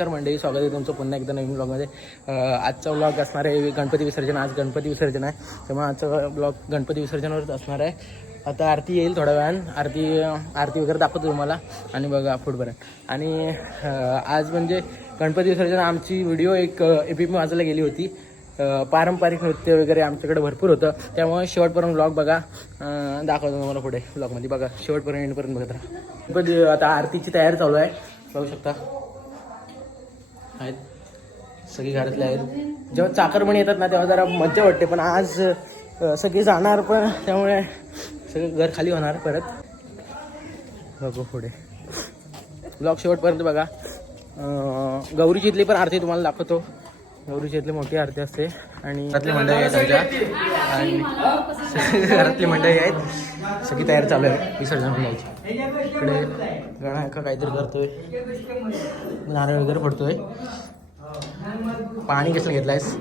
नमस्कार मंडळी, स्वागत आहे तुमचं पुन्हा एकदा नवीन ब्लॉगमध्ये. आजचा ब्लॉग असणार आहे गणपती विसर्जन. आज गणपती विसर्जन आहे, त्यामुळे आजचा ब्लॉग गणपती विसर्जनावरच असणार आहे. आता आरती येईल थोड्या वेळानं, आरती वगैरे दाखवतो तुम्हाला आणि बघा फुटपर्यंत. आणि आज म्हणजे गणपती विसर्जन आमची व्हिडिओ एक APP वाजायला गेली होती. पारंपरिक नृत्य वगैरे आमच्याकडे भरपूर होतं, त्यामुळे शेवटपर्यंत ब्लॉग बघा. दाखवतो तुम्हाला पुढे ब्लॉगमध्ये, बघा शेवटपर्यंत एंडपर्यंत बघत राहा. गणपती आता आरतीची तयारी चालू आहे, बघू शकता. आहेत सगळी घरातले आहेत. जेव्हा चाकरमणी येतात ना तेव्हा जरा मज्जा वाटते, पण आज सगळी जाणार पण, त्यामुळे सगळं घर खाली होणार परत. बघू पुढे ब्लॉग शेवटपर्यंत बघा. गौरीची इथली पण आरती तुम्हाला दाखवतो. गौरीची इथली मोठी आरती असते आणि घरातली मंडळी आहेत त्यांच्या, आणि घरातली मंडळी आहेत. सगळी तयारी चालू आहे विसर्जन करायची. इकडे गणा काहीतरी करतोय, नारळ वगैरे पडतोय. पाणी कसं घेतलंयस?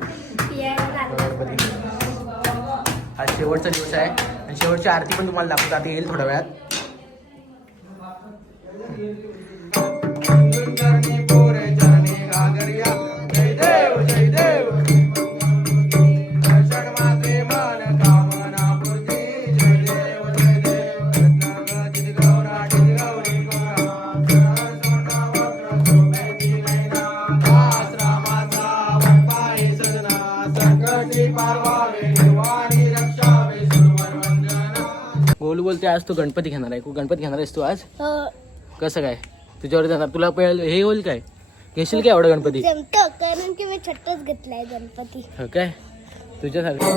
आज शेवटचा दिवस आहे आणि शेवटची आरती पण तुम्हाला दाखवतो. आता येईल थोड्या वेळात. गोलू बोलते आज तू गणपती घेणार आहे. गणपती घेणार आहेस तू आज? कसं काय तुझ्यावर जाणार? तुला पहिलं हे होईल काय? घेशील काय एवढा गणपती? कारण की मी छोटाच घेतलाय गणपती. हो काय, तुझ्यासारखं.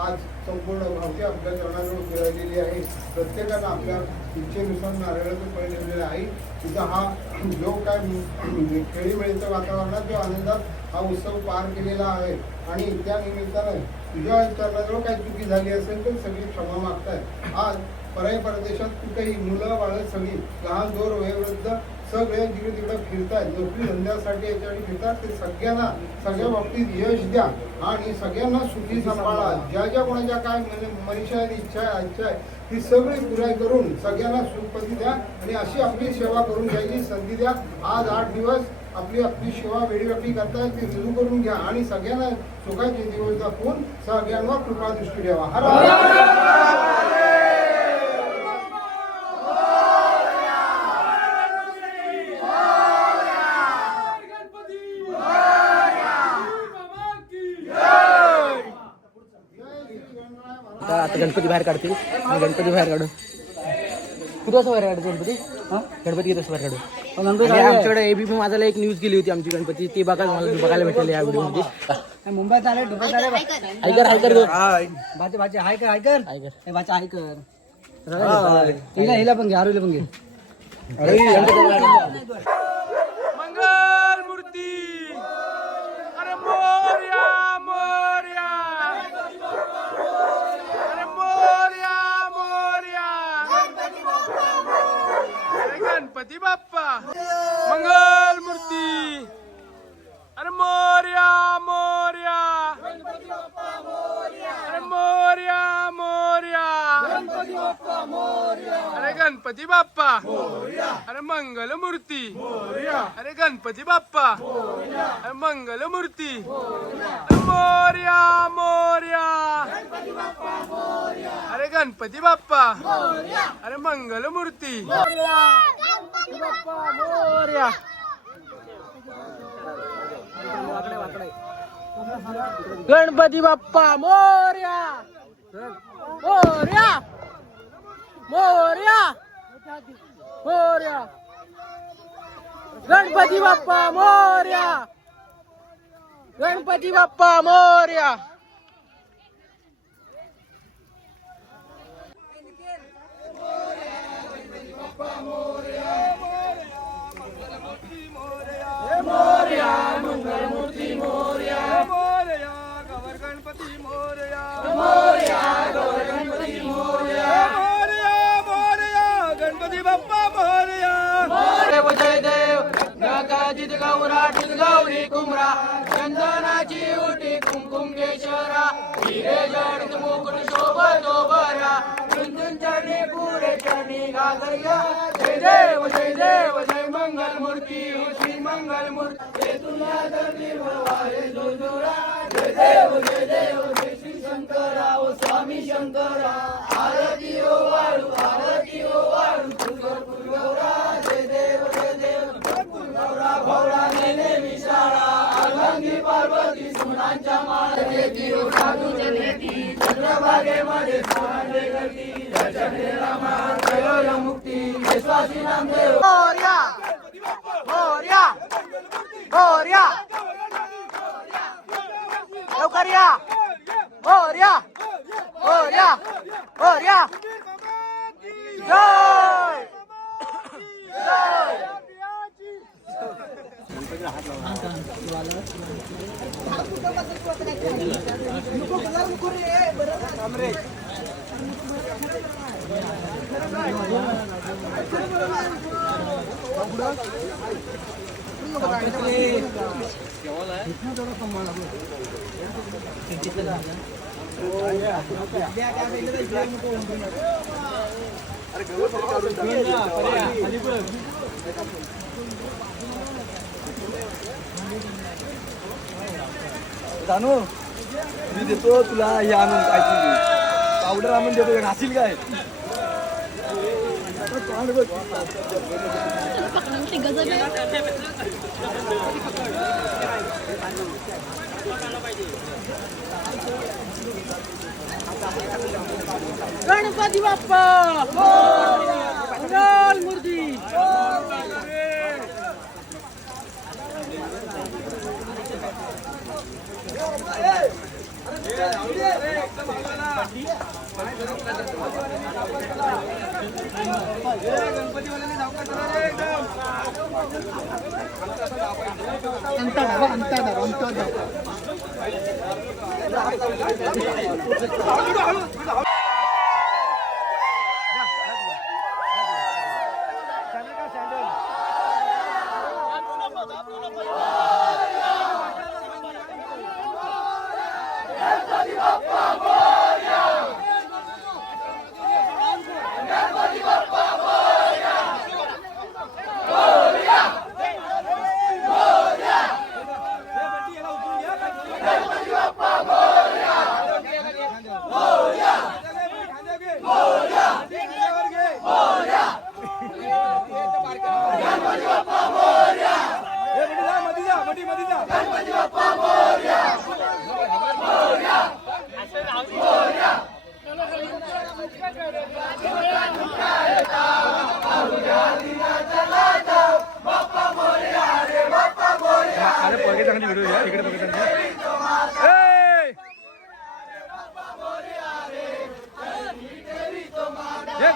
आज संपूर्ण भावकी आपल्या चरणाजवळ फिरवलेली आहे. प्रत्येकानं आपल्या इच्छेनुसार नारळाचं फळ ठेवलेलं आहे. तिचा हा जो काय खेळीमेळीच्या वातावरणात जो आनंदात हा उत्सव पार केलेला आहे. आणि त्या निमित्तानं तुझ्या चरणाजवळ काही चुकी झाली असेल तर सगळी क्षमा मागताय. आज परदेशात कुठेही मुलं बाळं सगळी लहान थोर वयोवृद्ध सगळे जिकडे तिकडे फिरतायत, नोकरी धंद्यासाठी याच्यासाठी फिरतात. ते सगळ्यांना सगळ्या बाबतीत यश द्या आणि सगळ्यांना सुखी सांभाळा. ज्या ज्या कोणाच्या काय मनीषा इच्छा आहे ती सगळी पुराई करून सगळ्यांना सुखपती द्या आणि अशी आपली सेवा करून घ्यायची संधी द्या. आज 8 दिवस आपली सेवा वेळी करताय ती रुजू करून घ्या आणि सगळ्यांना सुखाचे दिवस दाखवून सगळ्यांवर कृपा दृष्टी द्यावा. आता गणपती बाहेर काढतील आणि गणपती बाहेर काढून किती वाजता बाहेर काढतो गणपती? गणपती किती वाजता बाहेर काढू? आणि आमच्याकडे एबीपी माझ्याला एक न्यूज गेली होती आमची गणपती, ती बघायला भेटेल या व्हिडिओ मध्ये. मुंबईत आले दुबईत आले भाचे हाय कर हिला पण घे आरूला पण घे. मंगल मूर्ती अरे मोरया मोरया अरे मोरया मोरया अरे गणपती बाप्पा मंगल मूर्ती अरे मोरया मोरया अरे मोरया मोरया अरे गणपती बाप्पा अरे मंगल मूर्ती अरे गणपती बाप्पा अरे मंगल मूर्ती अरे मोरया मोरया अरे गणपती बाप्पा अरे मंगल मूर्ती मोरया. गणपती बाप्पा मोरया मोरया मोरया मोरया गणपती बाप्पा मोरया गणपती बाप्पा मोरया. मोरया मंगल मूर्ती मोरया मोरया गवर गणपती मोरया मोरया गवर गणपती मोरया मोरया मोरया गणपती बाप्पा मोरया. देव जय देव नकाजित गौराटीत गौरी कुमरा चंदनाची उटी कुमकुम केशरा हिरे जडित मुकुट शोभतो बरा चुंचुन चरणी पुरे चरणी घागरिया. जय देव जय मंगल मूर्ती श्री मंगल मूर्ती तुला धरणी भवारे जोजोरा. जय देव जय श्री शंकरा ओ स्वामी शंकरा आरती ओ वाळू तुझर पुरगौरा. जय देव पुरगौरा भवरा नेले विशाळा अर्धांगी पार्वती सुनांच्या माळेती ओ साधूच्या नेती चंद्रभागेमध्ये सोहंडे करती दर्शने रामा जय मुक्ती विश्वासी नामदेव. मोरया मोरया मोरया लवकर या मोरया मोरया मोरया. जय जय. जानू मी देतो तुला हे आणून काय पावडर आणून देतो नाशील काय. गणपती बाप्पा मंगल मूर्ती. मोरया इकडे बघत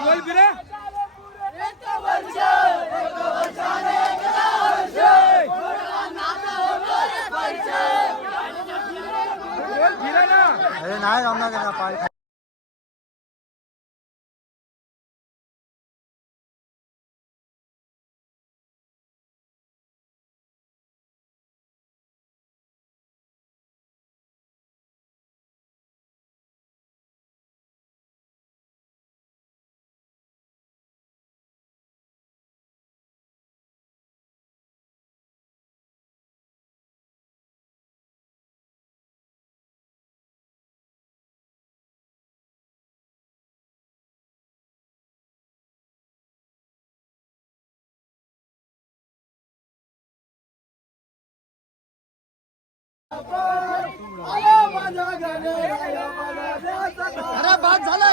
गोल फिरे अरे नाही रामना का पाय अरे बाद झाला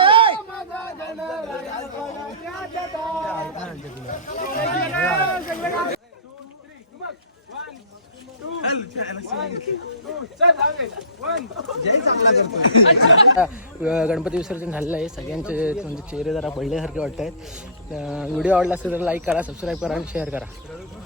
गणपती विसर्जन झालेलं आहे. सगळ्यांचे म्हणजे चेहरे जरा पडल्यासारखे वाटत आहेत. व्हिडिओ आवडला असेल तर लाईक करा, सबस्क्राईब करा आणि शेअर करा.